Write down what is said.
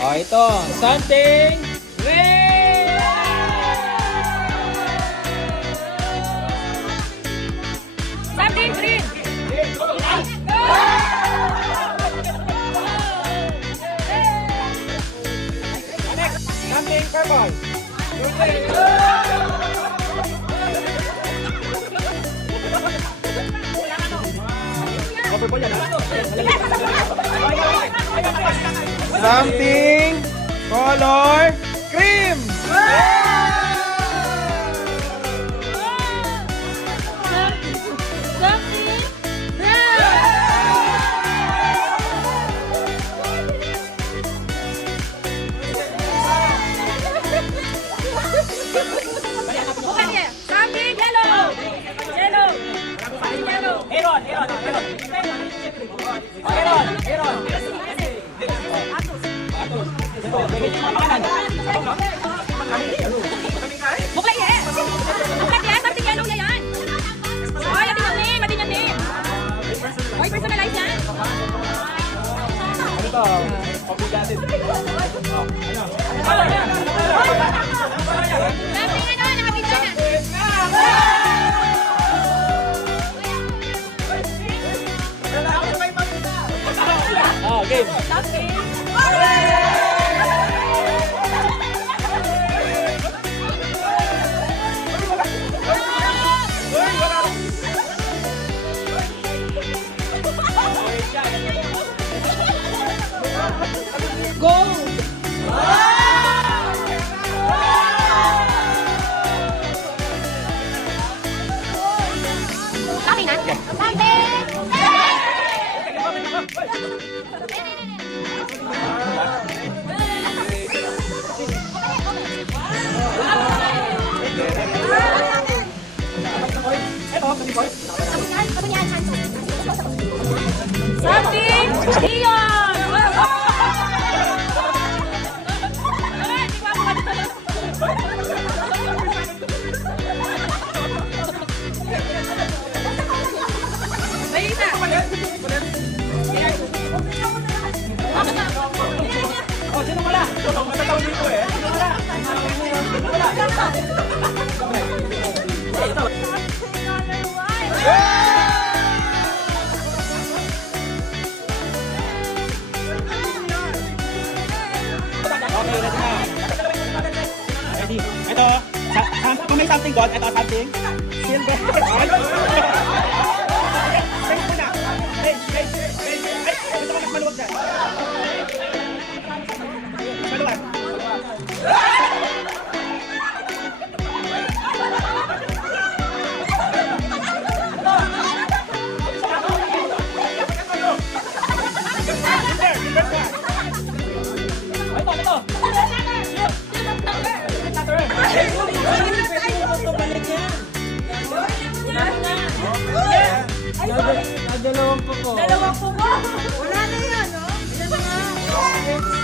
Oh, ito. Something green! Something green. Something purple. Something color cream. Something bukan ya. Something yellow. Yellow. Yellow. Aaron. Bukan ya. Bukan ya. Something yellow ya yan. Oh, yan din yung name. Oh, personalize yan. Ano to? Obligated. Something nakabidyo na. Oh, game. Something. Go! Something na. Something. Iyon. Oh, sino pala? Matatawag dito eh. Sino pala? Okay, ready na. Ready. Ito, kung may something gold, ito something silver. Thank you na. Ay, gusto ko mas maluwag dyan. Maluwag. Dalawang puko. Wala na yan, no? Ilan na nga?